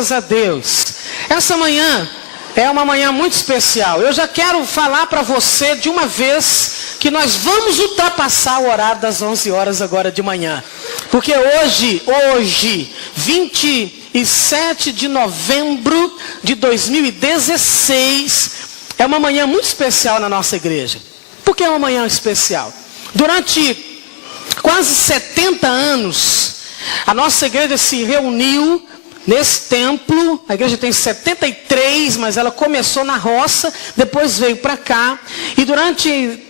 Graças a Deus. Essa manhã é uma manhã muito especial. Eu já quero falar para você de uma vez que nós vamos ultrapassar o horário das 11 horas agora de manhã. Porque hoje, 27 de novembro de 2016, é uma manhã muito especial na nossa igreja. Por que é uma manhã especial? Durante quase 70 anos, a nossa igreja se reuniu nesse templo. A igreja tem 73, mas ela começou na roça, depois veio para cá. E durante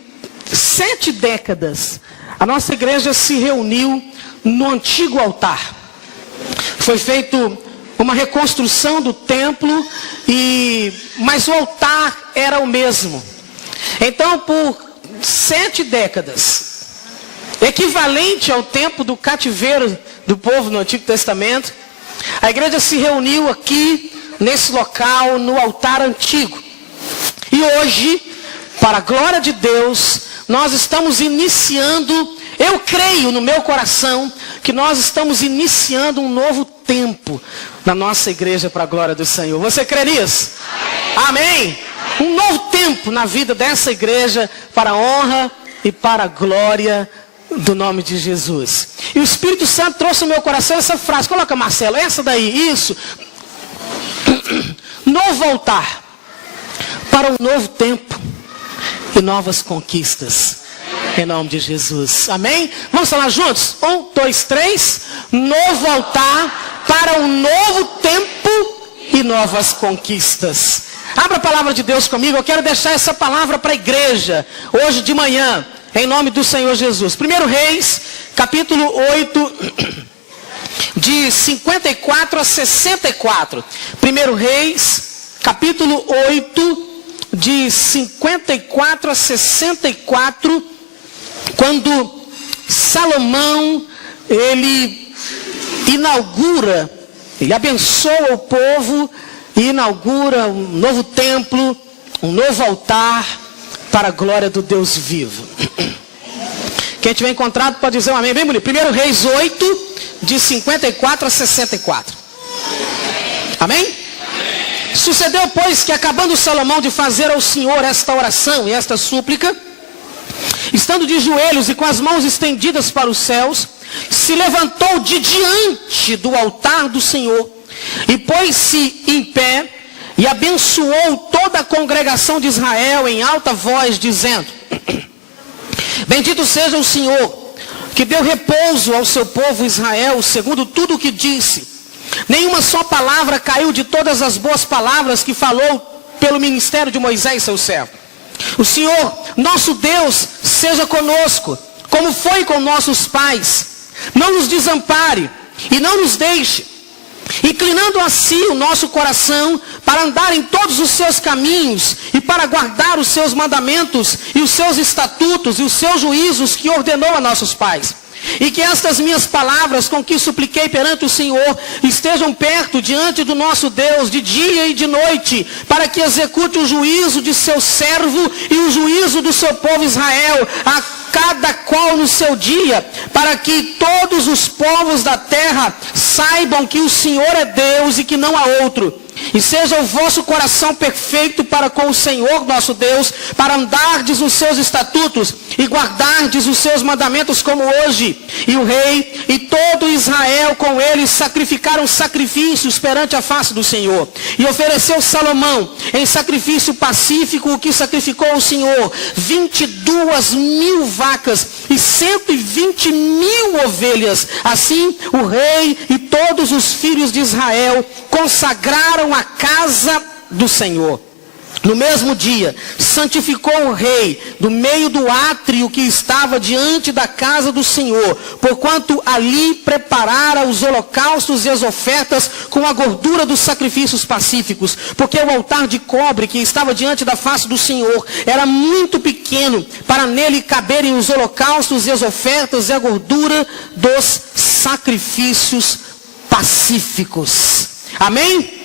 7 décadas, a nossa igreja se reuniu no antigo altar. Foi feito uma reconstrução do templo, mas o altar era o mesmo. Então, por 7 décadas, equivalente ao tempo do cativeiro do povo no Antigo Testamento, a igreja se reuniu aqui, nesse local, no altar antigo. E hoje, para a glória de Deus, nós estamos iniciando, eu creio no meu coração, que nós estamos iniciando um novo tempo na nossa igreja para a glória do Senhor. Você crê nisso? Amém? Um novo tempo na vida dessa igreja para a honra e para a glória do nome de Jesus. E o Espírito Santo trouxe ao meu coração essa frase. Coloca, Marcelo, essa daí, isso. Novo altar para um novo tempo e novas conquistas. Em nome de Jesus. Amém? Vamos falar juntos? 1, 2, 3. Novo altar para um novo tempo e novas conquistas. Abra a palavra de Deus comigo. Eu quero deixar essa palavra para a igreja hoje de manhã, em nome do Senhor Jesus. 1 Reis, capítulo 8, de 54 a 64. 1 Reis, capítulo 8, de 54 a 64. Quando Salomão, ele abençoa o povo, e inaugura um novo templo, um novo altar, para a glória do Deus vivo. Quem tiver encontrado pode dizer um amém bem bonito. 1 Reis 8, de 54 a 64. Amém? Sucedeu, pois, que acabando Salomão de fazer ao Senhor esta oração e esta súplica, estando de joelhos e com as mãos estendidas para os céus, se levantou de diante do altar do Senhor, e pôs-se em pé, e abençoou toda a congregação de Israel em alta voz, dizendo: Bendito seja o Senhor, que deu repouso ao seu povo Israel, segundo tudo o que disse. Nenhuma só palavra caiu de todas as boas palavras que falou pelo ministério de Moisés, seu servo. O Senhor, nosso Deus, seja conosco, como foi com nossos pais. Não nos desampare e não nos deixe, inclinando a si o nosso coração, para andar em todos os seus caminhos, e para guardar os seus mandamentos, e os seus estatutos, e os seus juízos que ordenou a nossos pais. E que estas minhas palavras, com que supliquei perante o Senhor, estejam perto diante do nosso Deus, de dia e de noite, para que execute o juízo de seu servo, e o juízo do seu povo Israel, a cada qual no seu dia, para que todos os povos da terra saibam que o Senhor é Deus e que não há outro. E seja o vosso coração perfeito para com o Senhor nosso Deus, para andardes nos seus estatutos e guardardes os seus mandamentos como hoje. E o rei e todo Israel com ele sacrificaram sacrifícios perante a face do Senhor. E ofereceu Salomão em sacrifício pacífico o que sacrificou o Senhor: 22.000 vacas e 120.000 ovelhas. Assim o rei e todos os filhos de Israel consagraram a casa do Senhor. No mesmo dia, santificou o rei do meio do átrio que estava diante da casa do Senhor, porquanto ali preparara os holocaustos e as ofertas com a gordura dos sacrifícios pacíficos, porque o altar de cobre que estava diante da face do Senhor era muito pequeno para nele caberem os holocaustos e as ofertas e a gordura dos sacrifícios pacíficos. Amém?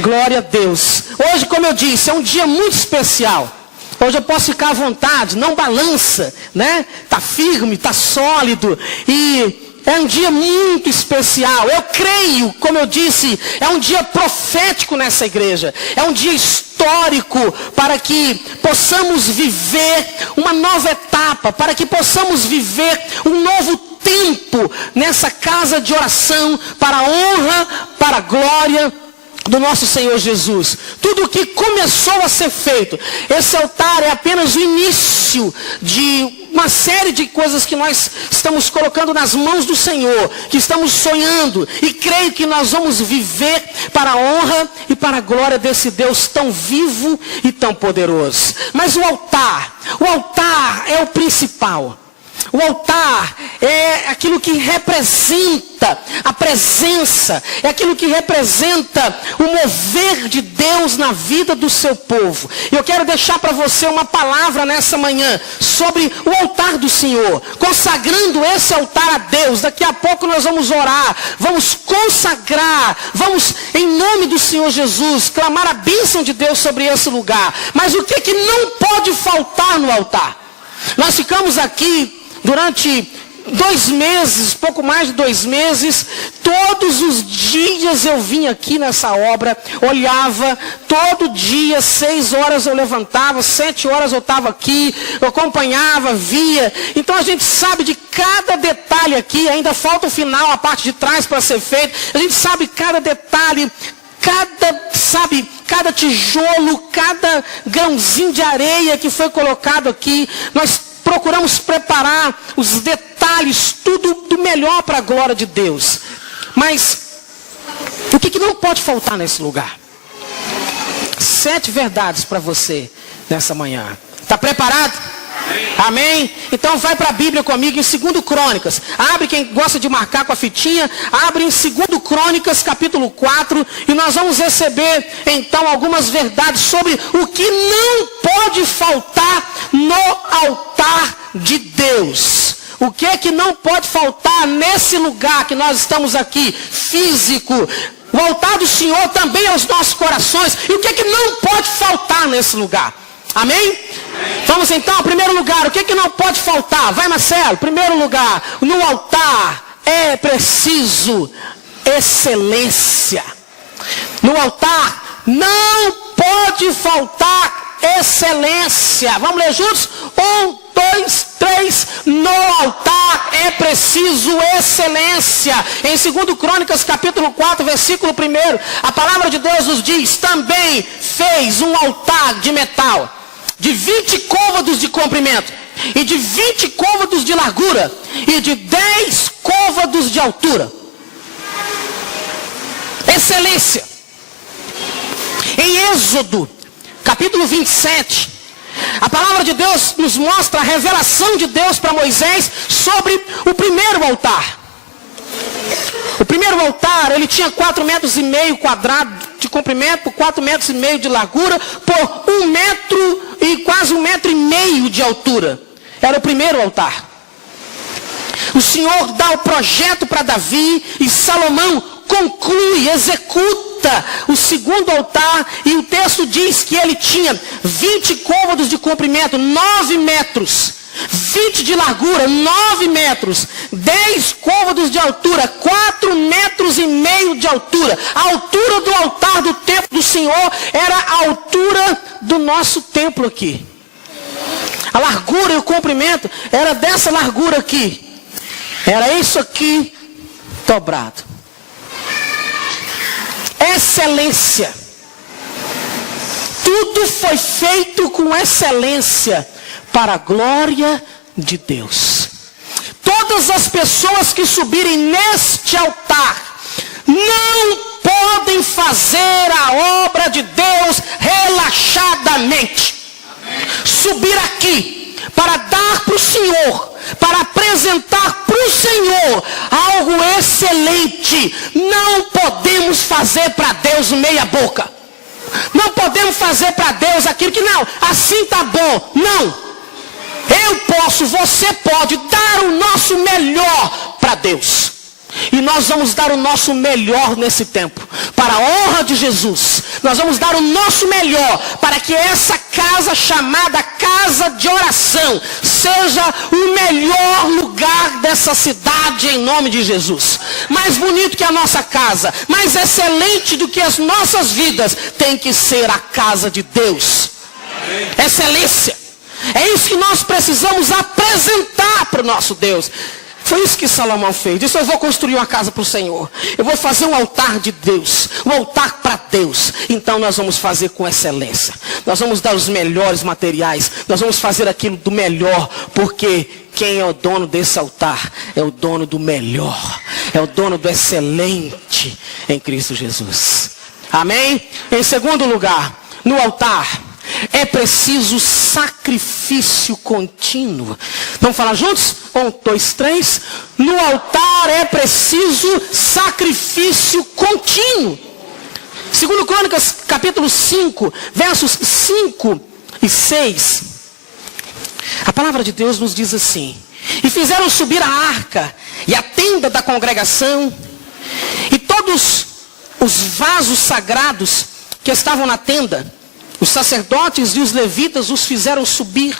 Glória a Deus. Hoje, como eu disse, é um dia muito especial. Hoje eu posso ficar à vontade, não balança, né? Tá firme, tá sólido. E é um dia muito especial. Eu creio, como eu disse, é um dia profético nessa igreja. É um dia histórico para que possamos viver uma nova etapa, para que possamos viver um novo tempo nessa casa de oração para a honra, para a glória do nosso Senhor Jesus. Tudo o que começou a ser feito, esse altar é apenas o início de uma série de coisas que nós estamos colocando nas mãos do Senhor, que estamos sonhando, e creio que nós vamos viver para a honra e para a glória desse Deus tão vivo e tão poderoso. Mas o altar é o principal. O altar é aquilo que representa a presença, é aquilo que representa o mover de Deus na vida do seu povo. Eu quero deixar para você uma palavra nessa manhã sobre o altar do Senhor, consagrando esse altar a Deus. Daqui a pouco nós vamos orar, vamos consagrar, vamos em nome do Senhor Jesus clamar a bênção de Deus sobre esse lugar. Mas o que não pode faltar no altar? Nós ficamos aqui durante 2 meses, pouco mais de 2 meses, todos os dias eu vim aqui nessa obra, olhava, todo dia, 6 horas eu levantava, 7 horas eu estava aqui, eu acompanhava, via. Então a gente sabe de cada detalhe aqui, ainda falta o final, a parte de trás para ser feito, a gente sabe cada detalhe, cada tijolo, cada grãozinho de areia que foi colocado aqui. Nós procuramos preparar os detalhes, tudo do melhor para a glória de Deus. Mas o que não pode faltar nesse lugar? 7 verdades para você nessa manhã. Está preparado? Amém? Então vai para a Bíblia comigo em 2 Crônicas. Abre, quem gosta de marcar com a fitinha, abre em 2 Crônicas capítulo 4. E nós vamos receber então algumas verdades sobre o que não pode faltar no altar de Deus. O que é que não pode faltar nesse lugar que nós estamos aqui, físico? O altar do Senhor também é os nossos corações. E o que é que não pode faltar nesse lugar? Amém? Vamos então, primeiro lugar, o que não pode faltar? Vai, Marcelo, primeiro lugar, no altar é preciso excelência. No altar não pode faltar excelência. Vamos ler juntos? 1, 2, 3. No altar é preciso excelência. Em 2 Crônicas capítulo 4, versículo 1, a palavra de Deus nos diz: também fez um altar de metal de 20 côvados de comprimento, e de 20 côvados de largura, e de 10 côvados de altura. Excelência. Em Êxodo, capítulo 27, a palavra de Deus nos mostra a revelação de Deus para Moisés sobre o primeiro altar. O primeiro altar, ele tinha 4,5 metros quadrados de comprimento, por 4,5 metros de largura, por 1 metro e quase 1,5 metro de altura. Era o primeiro altar. O Senhor dá o projeto para Davi e Salomão conclui, executa o segundo altar, e o texto diz que ele tinha 20 côvados de comprimento, 9 metros. 20 de largura, 9 metros, 10 côvados de altura, 4,5 metros de altura. A altura do altar do templo do Senhor era a altura do nosso templo aqui. A largura e o comprimento era dessa largura aqui. Era isso aqui dobrado. Excelência. Tudo foi feito com excelência para a glória de Deus. Todas as pessoas que subirem neste altar não podem fazer a obra de Deus relaxadamente. Subir aqui para dar para o Senhor, para apresentar para o Senhor algo excelente. Não podemos fazer para Deus meia boca. Não podemos fazer para Deus aquilo que não, assim tá bom. Não. Eu posso, você pode dar o nosso melhor para Deus. E nós vamos dar o nosso melhor nesse tempo, para a honra de Jesus. Nós vamos dar o nosso melhor para que essa casa chamada casa de oração seja o melhor lugar dessa cidade em nome de Jesus. Mais bonito que a nossa casa, mais excelente do que as nossas vidas, tem que ser a casa de Deus. Excelência. É isso que nós precisamos apresentar para o nosso Deus. Foi isso que Salomão fez. Disse: eu vou construir uma casa para o Senhor. Eu vou fazer um altar de Deus. Um altar para Deus. Então nós vamos fazer com excelência. Nós vamos dar os melhores materiais. Nós vamos fazer aquilo do melhor. Porque quem é o dono desse altar é o dono do melhor. É o dono do excelente em Cristo Jesus. Amém? Em segundo lugar, no altar é preciso sacrifício contínuo. Vamos falar juntos? 1, 2, 3. No altar é preciso sacrifício contínuo. 2 Crônicas, capítulo 5, versos 5 e 6. A palavra de Deus nos diz assim: e fizeram subir a arca e a tenda da congregação e todos os vasos sagrados que estavam na tenda. Os sacerdotes e os levitas os fizeram subir.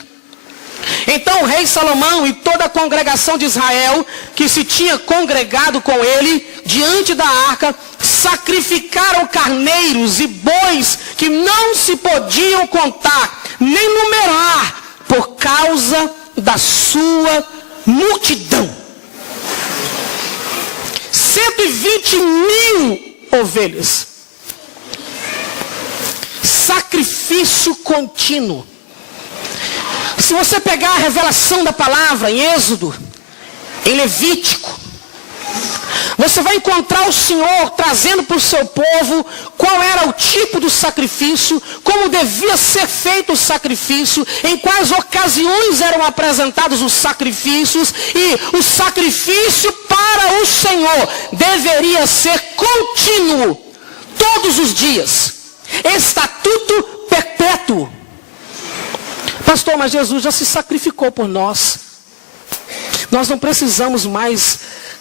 Então o rei Salomão e toda a congregação de Israel, que se tinha congregado com ele diante da arca, sacrificaram carneiros e bois que não se podiam contar, nem numerar, por causa da sua multidão. 120.000 ovelhas. Sacrifício contínuo. Se você pegar a revelação da palavra em Êxodo, em Levítico, você vai encontrar o Senhor trazendo para o seu povo qual era o tipo do sacrifício, como devia ser feito o sacrifício, em quais ocasiões eram apresentados os sacrifícios, e o sacrifício para o Senhor deveria ser contínuo, todos os dias. Estatuto perpétuo. Pastor, mas Jesus já se sacrificou por nós. Nós não precisamos mais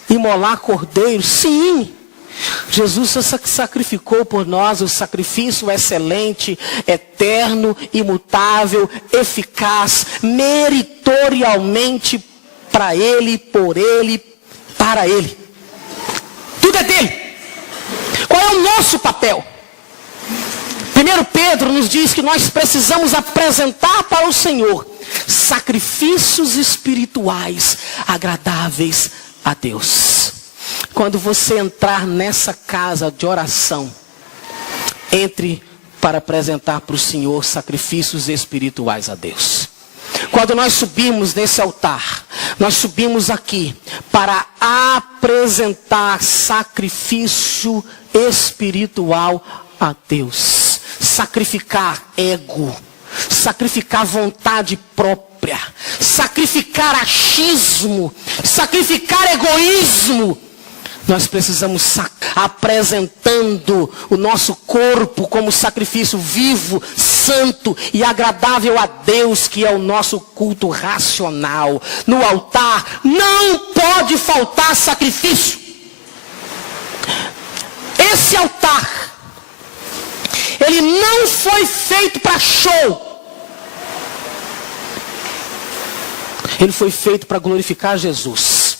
imolar cordeiro. Sim, Jesus se sacrificou por nós. O sacrifício excelente, eterno, imutável, eficaz, meritoriamente para Ele, por Ele, para Ele. Tudo é dele. Qual é o nosso papel? 1 Pedro nos diz que nós precisamos apresentar para o Senhor sacrifícios espirituais agradáveis a Deus. Quando você entrar nessa casa de oração, entre para apresentar para o Senhor sacrifícios espirituais a Deus. Quando nós subimos nesse altar, nós subimos aqui para apresentar sacrifício espiritual a Deus. Sacrificar ego, sacrificar vontade própria, sacrificar achismo, sacrificar egoísmo. Nós precisamos apresentando o nosso corpo como sacrifício vivo, santo e agradável a Deus, que é o nosso culto racional. No altar não pode faltar sacrifício. Esse altar, ele não foi feito para show. Ele foi feito para glorificar Jesus.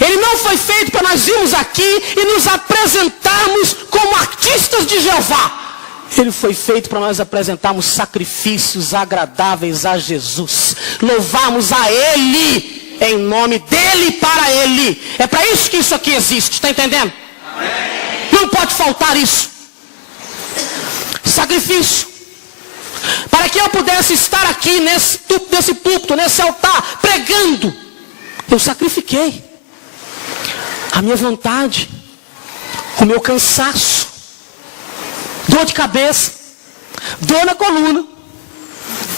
Ele não foi feito para nós irmos aqui e nos apresentarmos como artistas de Jeová. Ele foi feito para nós apresentarmos sacrifícios agradáveis a Jesus. Louvarmos a Ele, em nome dEle, para Ele. É para isso que isso aqui existe, está entendendo? Não pode faltar isso. Sacrifício. Para que eu pudesse estar aqui nesse púlpito, nesse altar, pregando, eu sacrifiquei a minha vontade, o meu cansaço, dor de cabeça, dor na coluna,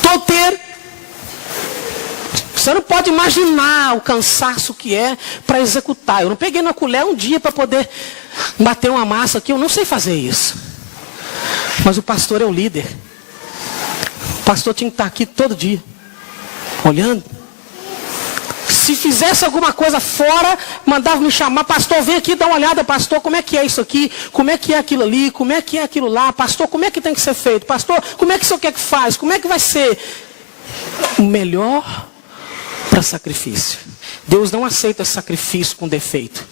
tonteiro. Você não pode imaginar o cansaço que é para executar. Eu não peguei na colher um dia para poder bater uma massa aqui, eu não sei fazer isso. Mas o pastor é o líder. O pastor tinha que estar aqui todo dia, olhando, Se fizesse alguma coisa fora, mandava me chamar. Pastor, vem aqui dar uma olhada, pastor, como é que é isso aqui? Como é que é aquilo ali? Como é que é aquilo lá? Pastor, como é que tem que ser feito? Pastor, como é que o senhor quer que faz? Como é que vai ser? O melhor para sacrifício. Deus não aceita sacrifício com defeito.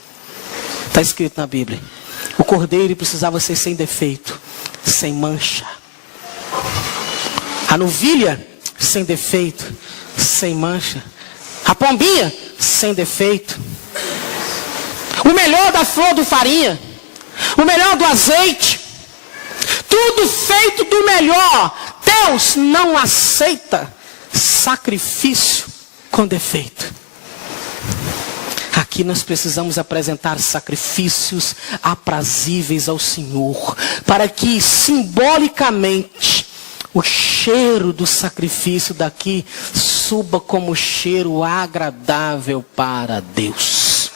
Está escrito na Bíblia. O cordeiro precisava ser sem defeito, sem mancha. A novilha, sem defeito, sem mancha. A pombinha, sem defeito. O melhor da flor do farinha. O melhor do azeite. Tudo feito do melhor. Deus não aceita sacrifício com defeito. Aqui nós precisamos apresentar sacrifícios aprazíveis ao Senhor, para que simbolicamente o cheiro do sacrifício daqui suba como cheiro agradável para Deus.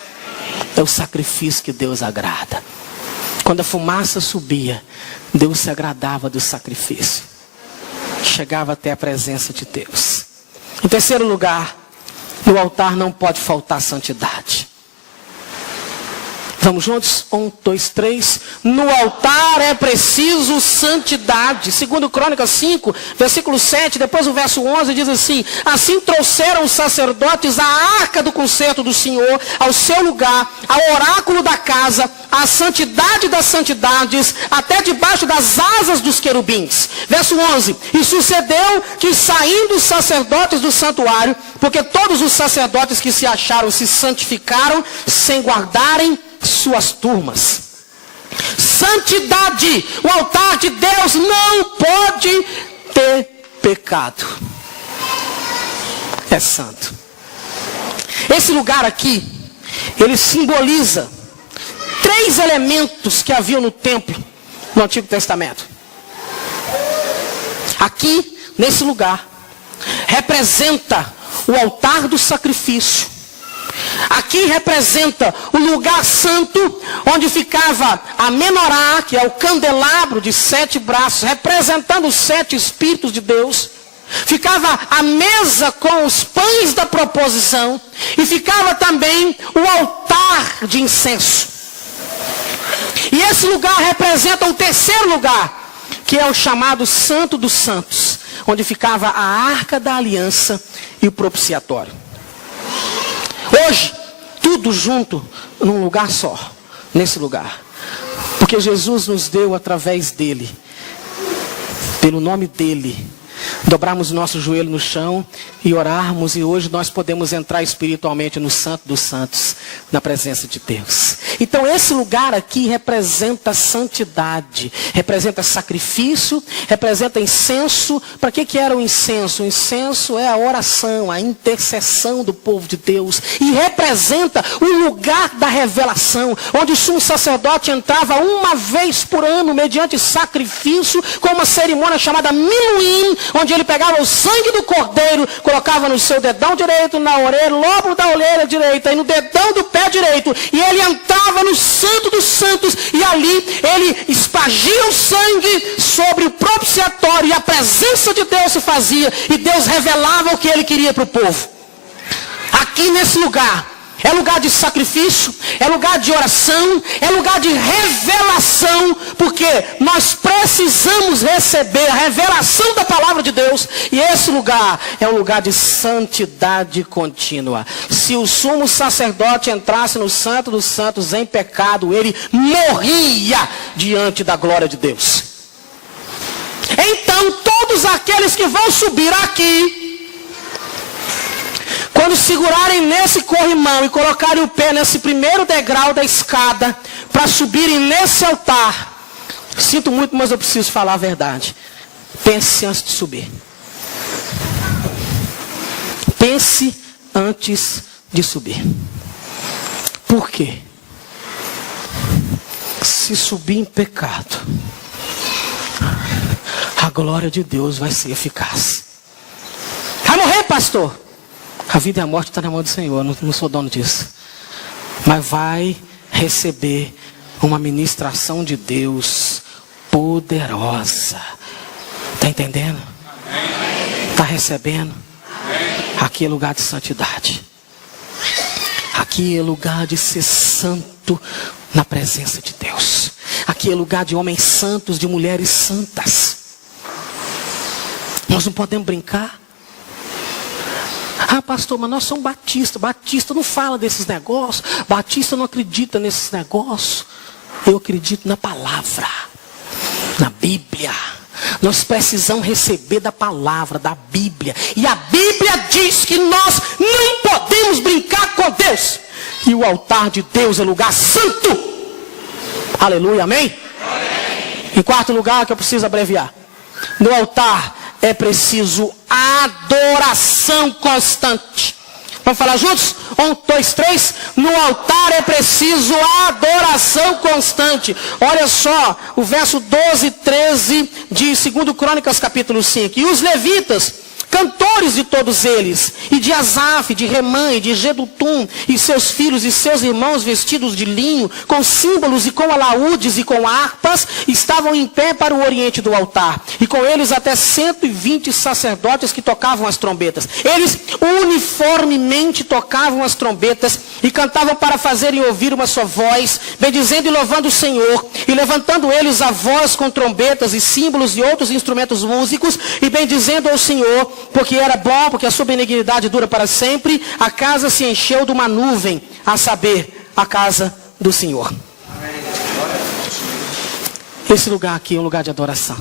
É o sacrifício que Deus agrada. Quando a fumaça subia, Deus se agradava do sacrifício. Chegava até a presença de Deus. Em terceiro lugar, no altar não pode faltar santidade. Vamos juntos? 1, 2, 3. No altar é preciso santidade. Segundo Crônicas 5, versículo 7, depois o verso 11 diz assim: assim trouxeram os sacerdotes a arca do concerto do Senhor ao seu lugar, ao oráculo da casa, a santidade das santidades, até debaixo das asas dos querubins. Verso 11: e sucedeu que, saindo os sacerdotes do santuário, porque todos os sacerdotes que se acharam se santificaram, sem guardarem suas turmas. Santidade. O altar de Deus não pode ter pecado. É santo. Esse lugar aqui, ele simboliza 3 elementos que haviam no templo no Antigo Testamento. Aqui, nesse lugar, representa o altar do sacrifício. Aqui representa o lugar santo, onde ficava a menorá, que é o candelabro de 7 braços, representando os 7 Espíritos de Deus. Ficava a mesa com os pães da proposição. E ficava também o altar de incenso. E esse lugar representa o terceiro lugar, que é o chamado Santo dos Santos, onde ficava a Arca da Aliança e o propiciatório. Hoje, tudo junto num lugar só, nesse lugar. Porque Jesus nos deu através dele, pelo nome dele, dobrarmos o nosso joelho no chão e orarmos, e hoje nós podemos entrar espiritualmente no Santo dos Santos, na presença de Deus. Então esse lugar aqui representa santidade, representa sacrifício, representa incenso. Para que era o incenso? O incenso é a oração, a intercessão do povo de Deus, e representa o lugar da revelação, onde o sumo sacerdote entrava uma vez por ano, mediante sacrifício, com uma cerimônia chamada Miluim, onde ele pegava o sangue do cordeiro, colocava no seu dedão direito, na orelha, lobo da orelha direita e no dedão do pé direito, e ele entrava no Santo dos Santos, e ali ele espargia o sangue sobre o propiciatório, e a presença de Deus se fazia, e Deus revelava o que ele queria para o povo. Aqui nesse lugar é lugar de sacrifício, é lugar de oração, é lugar de revelação, porque nós precisamos receber a revelação da palavra de Deus, e esse lugar é um lugar de santidade contínua. Se o sumo sacerdote entrasse no Santo dos Santos em pecado, ele morria diante da glória de Deus. Então todos aqueles que vão subir aqui, quando segurarem nesse corrimão e colocarem o pé nesse primeiro degrau da escada, para subirem nesse altar, sinto muito, mas eu preciso falar a verdade. Pense antes de subir. Pense antes de subir. Por quê? Se subir em pecado, a glória de Deus vai ser eficaz. Vai morrer, pastor? A vida e a morte está na mão do Senhor, não sou dono disso. Mas vai receber uma ministração de Deus poderosa. Está entendendo? Está recebendo? Aqui é lugar de santidade. Aqui é lugar de ser santo na presença de Deus. Aqui é lugar de homens santos, de mulheres santas. Nós não podemos brincar. Ah, pastor, mas nós somos batistas. Batista não fala desses negócios. Batista não acredita nesses negócios. Eu acredito na palavra, na Bíblia. Nós precisamos receber da palavra, da Bíblia. E a Bíblia diz que nós não podemos brincar com Deus. E o altar de Deus é lugar santo. Aleluia, amém? Amém. Em quarto lugar, que eu preciso abreviar. No altar é preciso adoração constante. Vamos falar juntos? 1, 2, 3. No altar é preciso adoração constante. Olha só, o verso 12 e 13 de 2 Crônicas capítulo 5. E os levitas, cantores de todos eles, e de Asaf, de Remã, e de Gedutum, e seus filhos e seus irmãos vestidos de linho, com símbolos e com alaúdes e com harpas, estavam em pé para o oriente do altar. E com eles até 120 sacerdotes que tocavam as trombetas. Eles uniformemente tocavam as trombetas e cantavam para fazerem ouvir uma só voz, bendizendo e louvando o Senhor, e levantando eles a voz com trombetas e símbolos e outros instrumentos músicos, e bendizendo ao Senhor, porque era bom, porque a sua benignidade dura para sempre. A casa se encheu de uma nuvem, a saber, a casa do Senhor. Esse lugar aqui é um lugar de adoração.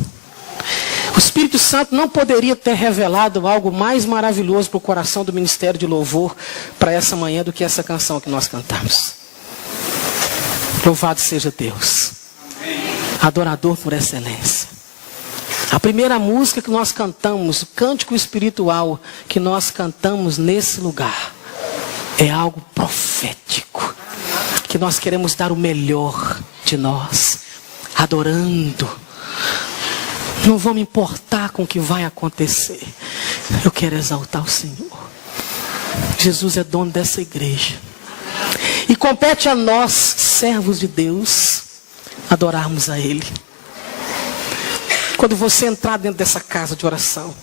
O Espírito Santo não poderia ter revelado algo mais maravilhoso para o coração do ministério de louvor para essa manhã do que essa canção que nós cantamos. Louvado seja Deus, adorador por excelência. A primeira música que nós cantamos, o cântico espiritual que nós cantamos nesse lugar, é algo profético. Que nós queremos dar o melhor de nós, adorando. Não vou me importar com o que vai acontecer. Eu quero exaltar o Senhor. Jesus é dono dessa igreja. E compete a nós, servos de Deus, adorarmos a Ele. Quando você entrar dentro dessa casa de oração,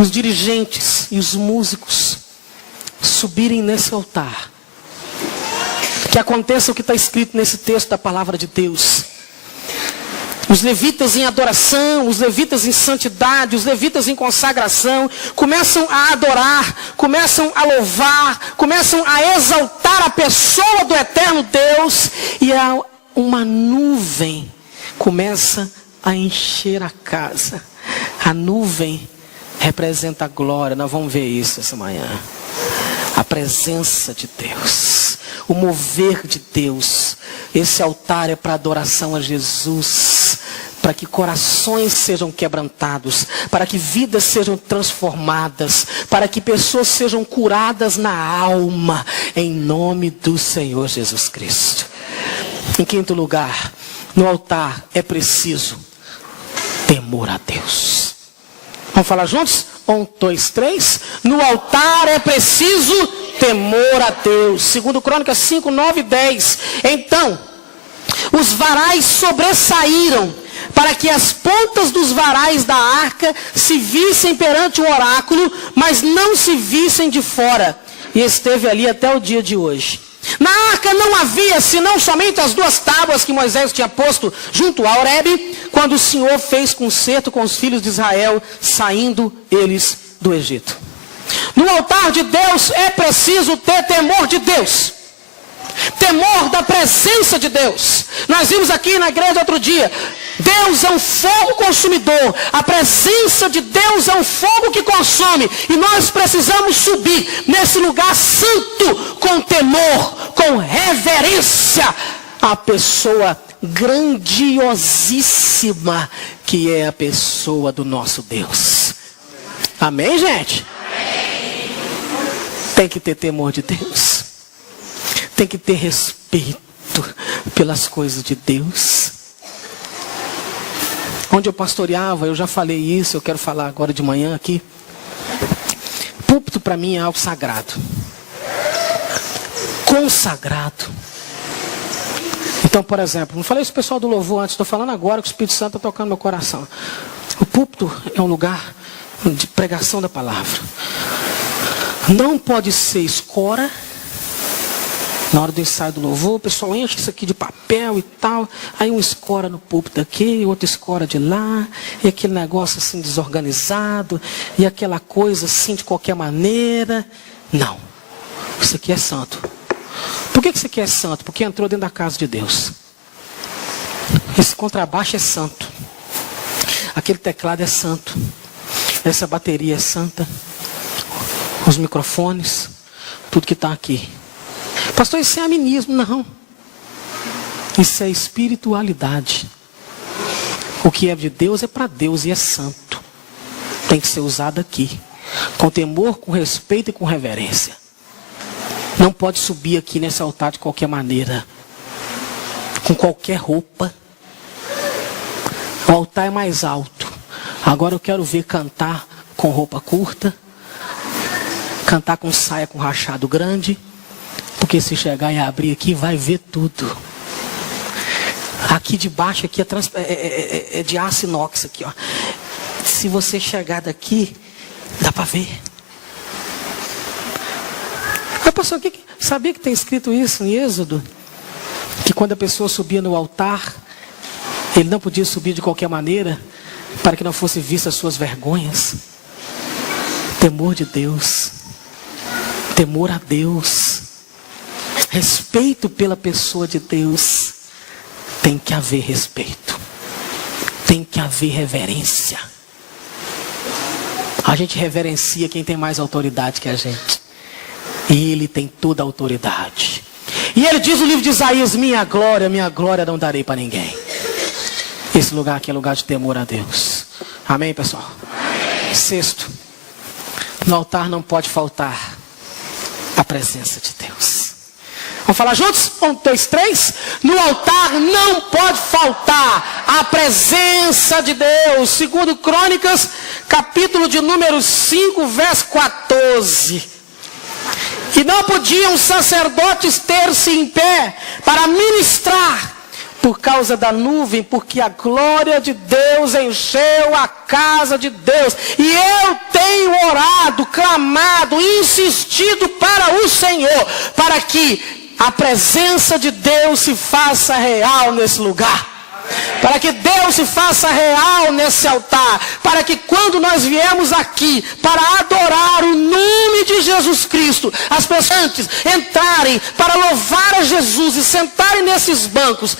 os dirigentes e os músicos subirem nesse altar, que aconteça o que está escrito nesse texto da palavra de Deus. Os levitas em adoração, os levitas em santidade, os levitas em consagração, começam a adorar, começam a louvar, começam a exaltar a pessoa do eterno Deus, e há uma nuvem começa a encher a casa. A nuvem representa a glória. Nós vamos ver isso essa manhã. A presença de Deus, o mover de Deus. Esse altar é para adoração a Jesus, para que corações sejam quebrantados, para que vidas sejam transformadas, para que pessoas sejam curadas na alma, em nome do Senhor Jesus Cristo. Em quinto lugar, no altar é preciso temor a Deus. Vamos falar juntos? 1, 2, 3. No altar é preciso temor a Deus. 2 Crônicas 5, 9 e 10. Então, os varais sobressaíram, para que as pontas dos varais da arca se vissem perante o oráculo, mas não se vissem de fora. E esteve ali até o dia de hoje. Na arca não havia senão somente as 2 tábuas que Moisés tinha posto junto a Horebe, quando o Senhor fez concerto com os filhos de Israel, saindo eles do Egito. No altar de Deus é preciso ter temor de Deus. Temor da presença de Deus. Nós vimos aqui na igreja outro dia, Deus é um fogo consumidor. A presença de Deus é um fogo que consome. E nós precisamos subir nesse lugar santo, com temor, com reverência, à pessoa grandiosíssima que é a pessoa do nosso Deus. Amém, gente? Amém. Tem que ter temor de Deus. Tem que ter respeito pelas coisas de Deus. Onde eu pastoreava, eu já falei isso, eu quero falar agora de manhã aqui. Púlpito para mim é algo sagrado. Consagrado. Então, por exemplo, não falei isso pro pessoal do louvor antes, estou falando agora que o Espírito Santo está tocando meu coração. O púlpito é um lugar de pregação da palavra. Não pode ser escora. Na hora do ensaio do louvor, o pessoal enche isso aqui de papel e tal. Aí um escora no púlpito aqui, outro escora de lá. E aquele negócio assim desorganizado. E aquela coisa assim de qualquer maneira. Não. Isso aqui é santo. Por que isso aqui é santo? Porque entrou dentro da casa de Deus. Esse contrabaixo é santo. Aquele teclado é santo. Essa bateria é santa. Os microfones. Tudo que está aqui. Pastor, isso é aminismo. Não. Isso é espiritualidade. O que é de Deus é para Deus e é santo. Tem que ser usado aqui. Com temor, com respeito e com reverência. Não pode subir aqui nesse altar de qualquer maneira. Com qualquer roupa. O altar é mais alto. Agora eu quero ver cantar com roupa curta. Cantar com saia com rachado grande. Porque se chegar e abrir aqui, vai ver tudo. Aqui de baixo aqui é de aço inox aqui, ó. Se você chegar daqui, dá para ver. Mas pastor, sabia que tem escrito isso em Êxodo? Que quando a pessoa subia no altar, ele não podia subir de qualquer maneira, para que não fosse vista as suas vergonhas. Temor de Deus. Temor a Deus. Respeito pela pessoa de Deus. Tem que haver respeito. Tem que haver reverência. A gente reverencia quem tem mais autoridade que a gente. E Ele tem toda a autoridade. E Ele diz no livro de Isaías: minha glória não darei para ninguém. Esse lugar aqui é lugar de temor a Deus. Amém, pessoal? Amém. Sexto, no altar não pode faltar a presença de Deus. Vamos falar juntos? 1, 2, 3. No altar não pode faltar a presença de Deus. Segundo Crônicas, capítulo de número 5, verso 14. E não podiam os sacerdotes ter-se em pé para ministrar por causa da nuvem, porque a glória de Deus encheu a casa de Deus. E eu tenho orado, clamado, insistido para o Senhor, para que a presença de Deus se faça real nesse lugar. Para que Deus se faça real nesse altar. Para que quando nós viemos aqui para adorar o nome de Jesus Cristo, as pessoas antes entrarem para louvar a Jesus e sentarem nesses bancos,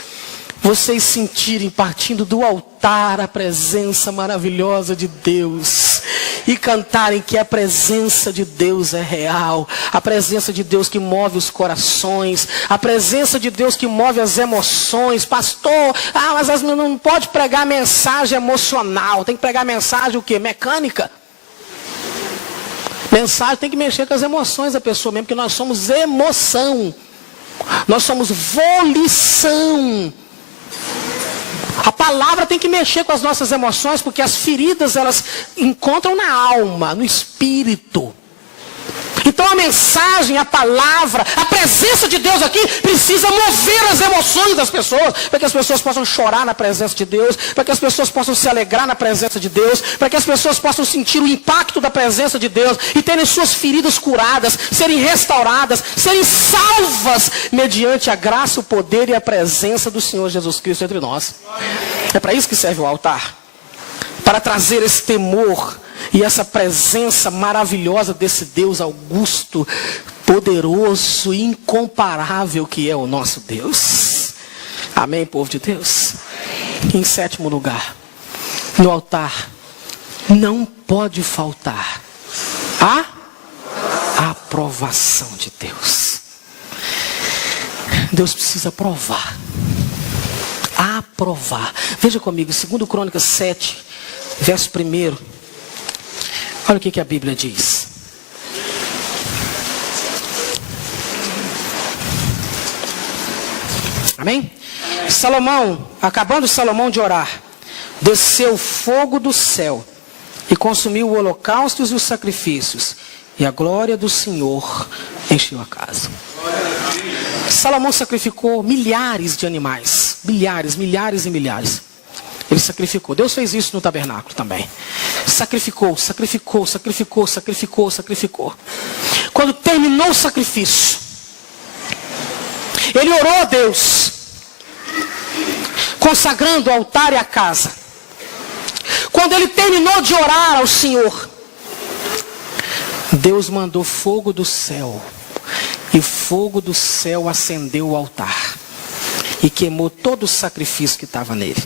vocês sentirem partindo do altar a presença maravilhosa de Deus. E cantarem que a presença de Deus é real. A presença de Deus que move os corações. A presença de Deus que move as emoções. Pastor, mas não pode pregar mensagem emocional. Tem que pregar mensagem o quê? Mecânica. Mensagem tem que mexer com as emoções da pessoa mesmo. Porque nós somos emoção. Nós somos volição. A palavra tem que mexer com as nossas emoções, porque as feridas elas encontram na alma, no espírito. Então a mensagem, a palavra, a presença de Deus aqui precisa mover as emoções das pessoas, para que as pessoas possam chorar na presença de Deus, para que as pessoas possam se alegrar na presença de Deus, para que as pessoas possam sentir o impacto da presença de Deus e terem suas feridas curadas, serem restauradas, serem salvas mediante a graça, o poder e a presença do Senhor Jesus Cristo entre nós. É para isso que serve o altar, para trazer esse temor e essa presença maravilhosa desse Deus augusto, poderoso e incomparável que é o nosso Deus. Amém, povo de Deus? Em sétimo lugar, no altar não pode faltar a aprovação de Deus. Deus precisa aprovar. Aprovar. Veja comigo, 2 Crônicas 7, verso 1. Olha o que a Bíblia diz. Amém? Salomão, acabando Salomão de orar, desceu fogo do céu e consumiu o holocausto e os sacrifícios, e a glória do Senhor encheu a casa. Salomão sacrificou milhares de animais, milhares e milhares. Ele sacrificou. Deus fez isso no tabernáculo também. Sacrificou. quando terminou o sacrifício, ele orou a Deus, consagrando o altar e a casa. Quando ele terminou de orar ao Senhor, Deus mandou fogo do céu, e fogo do céu acendeu o altar e queimou todo o sacrifício que estava nele.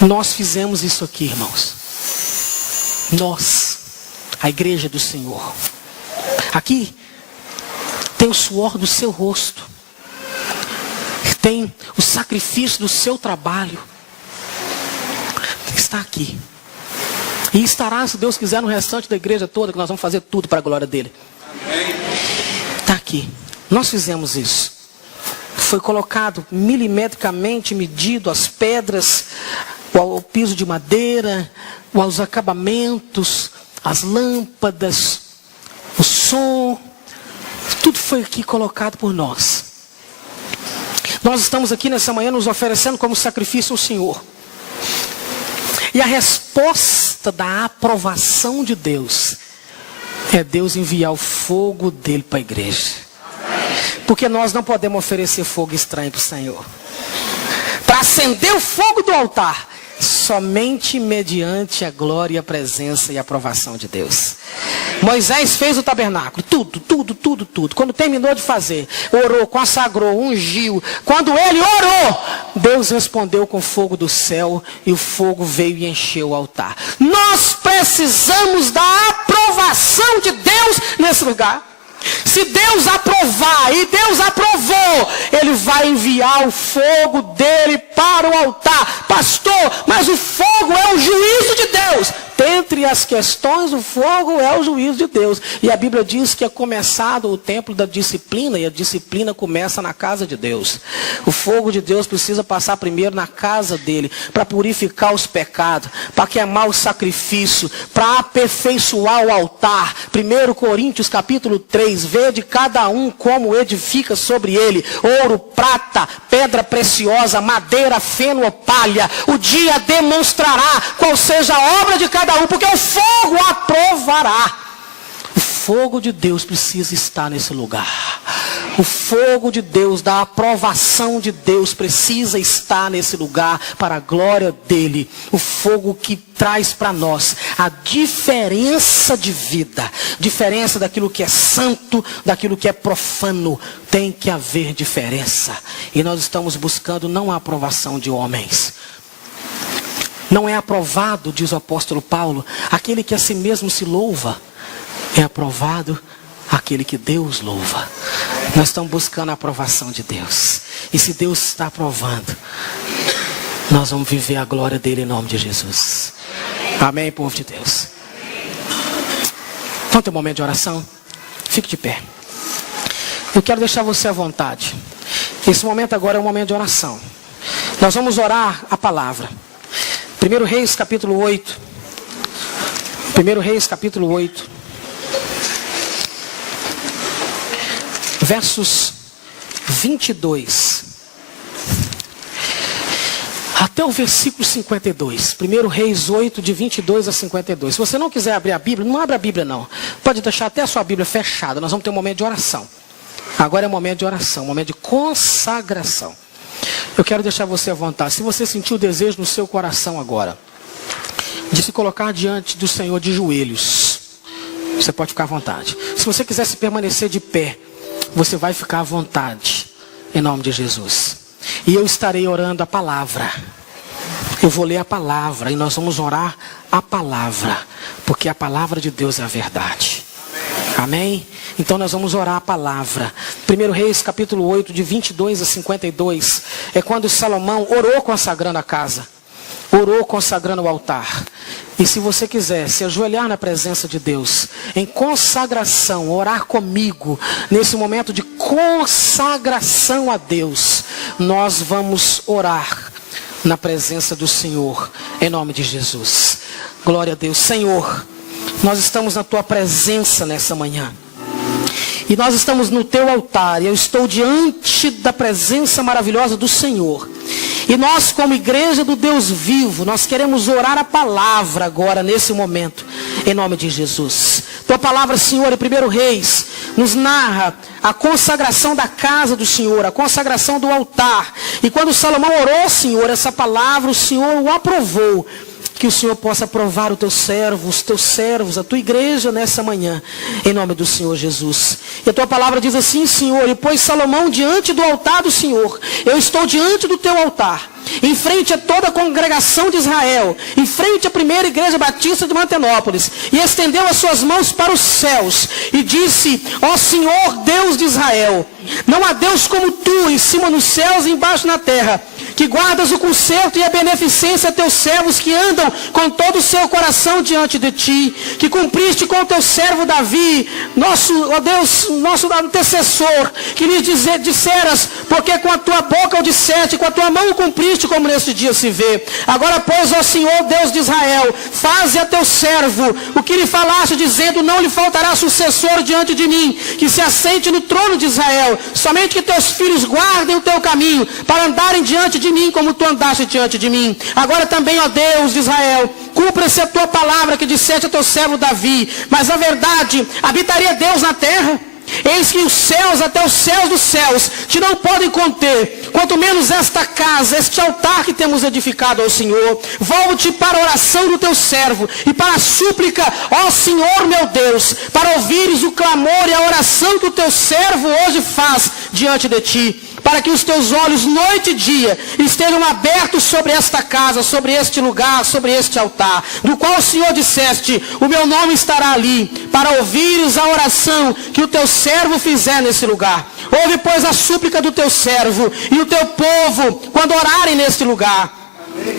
Nós fizemos isso aqui, irmãos. Nós, a igreja do Senhor. Aqui tem o suor do seu rosto, tem o sacrifício do seu trabalho. Está aqui. E estará, se Deus quiser, no restante da igreja toda, que nós vamos fazer tudo para a glória dele. Está aqui. Nós fizemos isso. Foi colocado milimetricamente, medido as pedras, o piso de madeira, os acabamentos, as lâmpadas, o som. Tudo foi aqui colocado por nós. Nós estamos aqui nessa manhã nos oferecendo como sacrifício ao Senhor. E a resposta da aprovação de Deus é Deus enviar o fogo dele para a igreja. Porque nós não podemos oferecer fogo estranho para o Senhor. Para acender o fogo do altar, somente mediante a glória, a presença e a aprovação de Deus. Moisés fez o tabernáculo, tudo. Quando terminou de fazer, orou, consagrou, ungiu. Quando ele orou, Deus respondeu com fogo do céu e o fogo veio e encheu o altar. Nós precisamos da aprovação de Deus nesse lugar. Se Deus aprovar, e Deus aprovou, Ele vai enviar o fogo dele para o altar. Pastor, mas o fogo é o juízo de Deus. Dentre as questões, o fogo é o juízo de Deus. E a Bíblia diz que é começado o tempo da disciplina, e a disciplina começa na casa de Deus. O fogo de Deus precisa passar primeiro na casa dele, para purificar os pecados, para queimar o sacrifício, para aperfeiçoar o altar. 1 Coríntios capítulo 3, vede cada um como edifica sobre ele: ouro, prata, pedra preciosa, madeira, feno ou palha. O dia demonstrará qual seja a obra de cada um, porque o fogo aprovará. O fogo de Deus precisa estar nesse lugar. O fogo de Deus, da aprovação de Deus, precisa estar nesse lugar para a glória dele. O fogo que traz para nós a diferença de vida, diferença daquilo que é santo, daquilo que é profano. Tem que haver diferença. E nós estamos buscando não a aprovação de homens. Não é aprovado, diz o apóstolo Paulo, aquele que a si mesmo se louva. É aprovado aquele que Deus louva. Nós estamos buscando a aprovação de Deus. E se Deus está aprovando, nós vamos viver a glória dele em nome de Jesus. Amém, povo de Deus. Vamos ter um momento de oração? Fique de pé. Eu quero deixar você à vontade. Esse momento agora é um momento de oração. Nós vamos orar a palavra. 1 Reis capítulo 8. 1 Reis capítulo 8. Versos 22. Até o versículo 52. 1 Reis 8, de 22 a 52. Se você não quiser abrir a Bíblia, não abra a Bíblia não. Pode deixar até a sua Bíblia fechada. Nós vamos ter um momento de oração. Agora é um momento de oração, um momento de consagração. Eu quero deixar você à vontade. Se você sentiu o desejo no seu coração agora de se colocar diante do Senhor de joelhos, você pode ficar à vontade. Se você quiser se permanecer de pé, você vai ficar à vontade, em nome de Jesus. E eu estarei orando a palavra. Eu vou ler a palavra e nós vamos orar a palavra, porque a palavra de Deus é a verdade. Amém? Então nós vamos orar a palavra. 1 Reis capítulo 8, de 22 a 52, é quando Salomão orou consagrando a casa. Orou consagrando o altar. E se você quiser se ajoelhar na presença de Deus, em consagração, orar comigo, nesse momento de consagração a Deus, nós vamos orar na presença do Senhor, em nome de Jesus. Glória a Deus. Senhor, nós estamos na tua presença nessa manhã. E nós estamos no teu altar, e eu estou diante da presença maravilhosa do Senhor. E nós, como igreja do Deus vivo, nós queremos orar a palavra agora, nesse momento, em nome de Jesus. Tua palavra, Senhor, em 1 Reis, nos narra a consagração da casa do Senhor, a consagração do altar. E quando Salomão orou, Senhor, essa palavra, o Senhor o aprovou. Que o Senhor possa aprovar o teu servo, os teus servos, a tua igreja nessa manhã, em nome do Senhor Jesus. E a tua palavra diz assim, Senhor, e pôs Salomão diante do altar do Senhor. Eu estou diante do teu altar, em frente a toda a congregação de Israel, em frente à primeira igreja batista de Mantenópolis, e estendeu as suas mãos para os céus, e disse, ó Senhor Deus de Israel, não há Deus como tu, em cima nos céus e embaixo na terra, que guardas o conserto e a beneficência a teus servos que andam com todo o seu coração diante de ti, que cumpriste com o teu servo Davi, nosso, ó Deus, nosso antecessor, que lhe disseras, porque com a tua boca o disseste, com a tua mão o cumpriste, como neste dia se vê. Agora, pois, ó Senhor Deus de Israel, faze a teu servo o que lhe falaste, dizendo, não lhe faltará sucessor diante de mim, que se assente no trono de Israel, somente que teus filhos guardem o teu caminho, para andarem diante de mim, como tu andaste diante de mim. Agora também, ó Deus de Israel, cumpra-se a tua palavra que disseste a teu servo Davi. Mas a verdade, habitaria Deus na terra? Eis que os céus, até os céus dos céus, te não podem conter, quanto menos esta casa, este altar que temos edificado ao Senhor. Volve-te para a oração do teu servo, e para a súplica, ó Senhor meu Deus, para ouvires o clamor e a oração que o teu servo hoje faz diante de ti, para que os teus olhos, noite e dia, estejam abertos sobre esta casa, sobre este lugar, sobre este altar, do qual o Senhor disseste, o meu nome estará ali, para ouvires a oração que o teu servo fizer nesse lugar. Ouve, pois, a súplica do teu servo, e o teu povo, quando orarem neste lugar.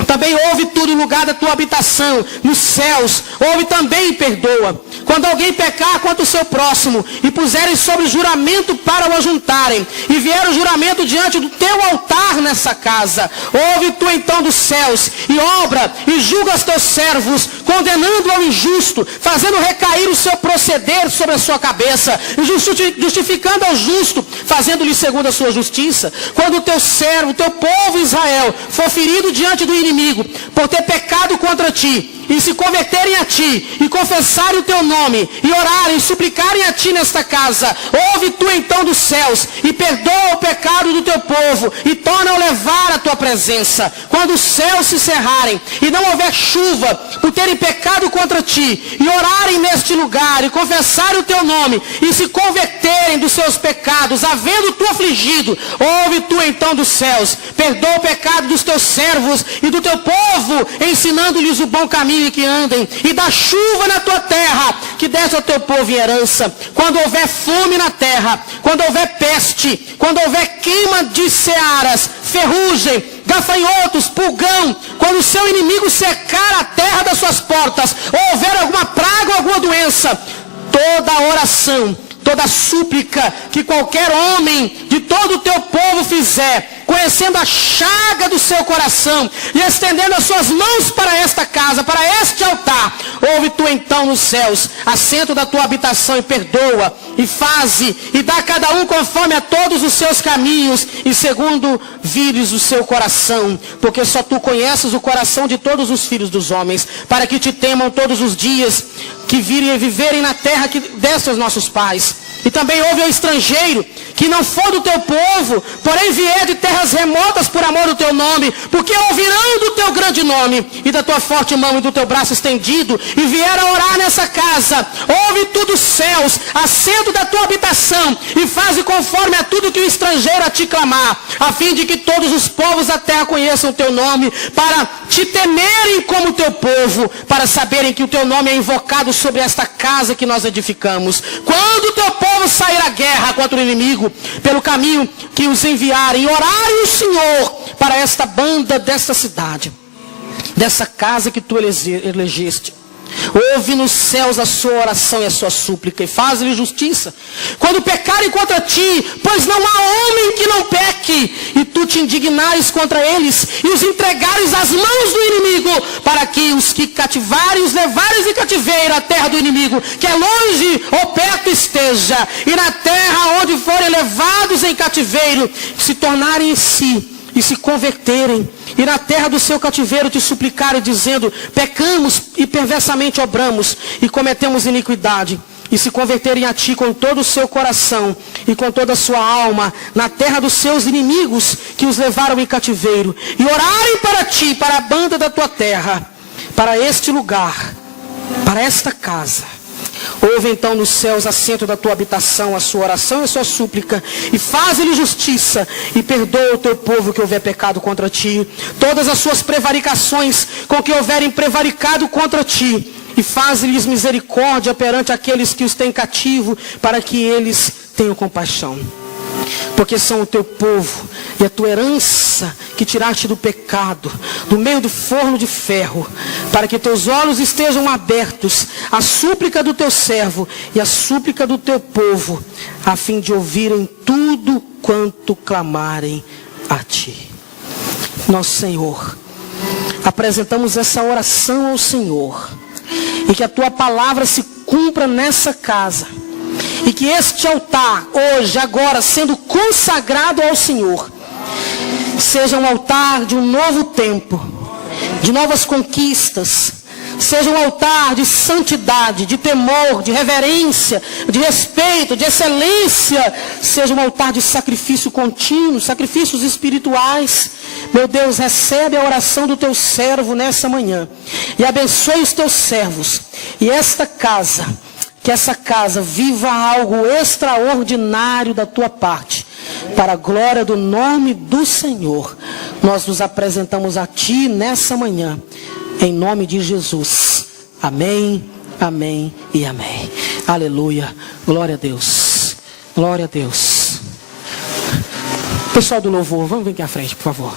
Também ouve tu no lugar da tua habitação, nos céus, ouve também e perdoa. Quando alguém pecar contra o seu próximo, e puserem sobre juramento para o ajuntarem, e vier o juramento diante do teu altar nessa casa, ouve tu então dos céus, e obra, e julga os teus servos, condenando ao injusto, fazendo recair o seu proceder sobre a sua cabeça, e justificando ao justo, fazendo-lhe segundo a sua justiça. Quando o teu servo, o teu povo Israel, for ferido diante do inimigo, por ter pecado contra ti, e se converterem a ti, e confessarem o teu nome, e orarem, e suplicarem a ti nesta casa, ouve tu então dos céus, e perdoa o pecado do teu povo, e torna-o levar a tua presença. Quando os céus se cerrarem, e não houver chuva, por terem pecado contra ti, e orarem neste lugar, e confessarem o teu nome, e se converterem dos seus pecados, havendo tu afligido, ouve tu então dos céus, perdoa o pecado dos teus servos, e do teu povo, ensinando-lhes o bom caminho que andem, e dá chuva na tua terra, que deste ao teu povo em herança. Quando houver fome na terra, quando houver peste, quando houver queima de searas, ferrugem, gafanhotos, pulgão, quando o seu inimigo secar a terra das suas portas, ou houver alguma praga ou alguma doença, toda oração, toda súplica que qualquer homem de todo o teu povo fizer, conhecendo a chaga do seu coração e estendendo as suas mãos para esta casa, para este altar, ouve tu então nos céus, assento da tua habitação, e perdoa, e faze, e dá a cada um conforme a todos os seus caminhos, e segundo vires o seu coração, porque só tu conheces o coração de todos os filhos dos homens, para que te temam todos os dias que virem e viverem na terra que deste aos nossos pais. E também ouve ao estrangeiro, que não for do teu povo, porém vier de terras remotas por amor do teu nome, porque ouvirão do teu grande nome, e da tua forte mão e do teu braço estendido, e vier a orar nessa casa, ouve tu dos céus, assento da tua habitação, e faze conforme a tudo que o estrangeiro a te clamar, a fim de que todos os povos da terra conheçam o teu nome, para te temerem como teu povo, para saberem que o teu nome é invocado sobre esta casa que nós edificamos. Quando o teu povo sair à guerra contra o inimigo, pelo caminho que os enviarem, orarem o Senhor para esta banda desta cidade, dessa casa que tu elegeste. Ouve nos céus a sua oração e a sua súplica, e faz-lhe justiça quando pecarem contra ti, pois não há homem que não peque, e tu te indignares contra eles, e os entregares às mãos do inimigo, para que os que cativarem, os levares em cativeiro à terra do inimigo, que é longe ou perto esteja, e na terra onde forem levados em cativeiro, se tornarem em si, e se converterem, e na terra do seu cativeiro te suplicarem, dizendo, pecamos e perversamente obramos, e cometemos iniquidade. e se converterem a ti com todo o seu coração e com toda a sua alma, na terra dos seus inimigos que os levaram em cativeiro, e orarem para ti, para a banda da tua terra, para este lugar, para esta casa, ouve então nos céus assento da tua habitação a sua oração e a sua súplica, e faz-lhe justiça, e perdoa o teu povo que houver pecado contra ti, todas as suas prevaricações com que houverem prevaricado contra ti, e faz-lhes misericórdia perante aqueles que os têm cativo, para que eles tenham compaixão. Porque são o teu povo e a tua herança que tiraste do pecado, do meio do forno de ferro, para que teus olhos estejam abertos à súplica do teu servo e à súplica do teu povo, a fim de ouvirem tudo quanto clamarem a ti. Nosso Senhor, apresentamos essa oração ao Senhor, e que a tua palavra se cumpra nessa casa, e que este altar, hoje, agora, sendo consagrado ao Senhor, seja um altar de um novo tempo, de novas conquistas, seja um altar de santidade, de temor, de reverência, de respeito, de excelência, seja um altar de sacrifício contínuo, sacrifícios espirituais. Meu Deus, recebe a oração do teu servo nessa manhã, e abençoe os teus servos, e esta casa, que essa casa viva algo extraordinário da tua parte, para a glória do nome do Senhor. Nós nos apresentamos a ti nessa manhã, em nome de Jesus. Amém, amém e amém. Aleluia, glória a Deus, glória a Deus. Pessoal do louvor, vamos vir aqui à frente, por favor.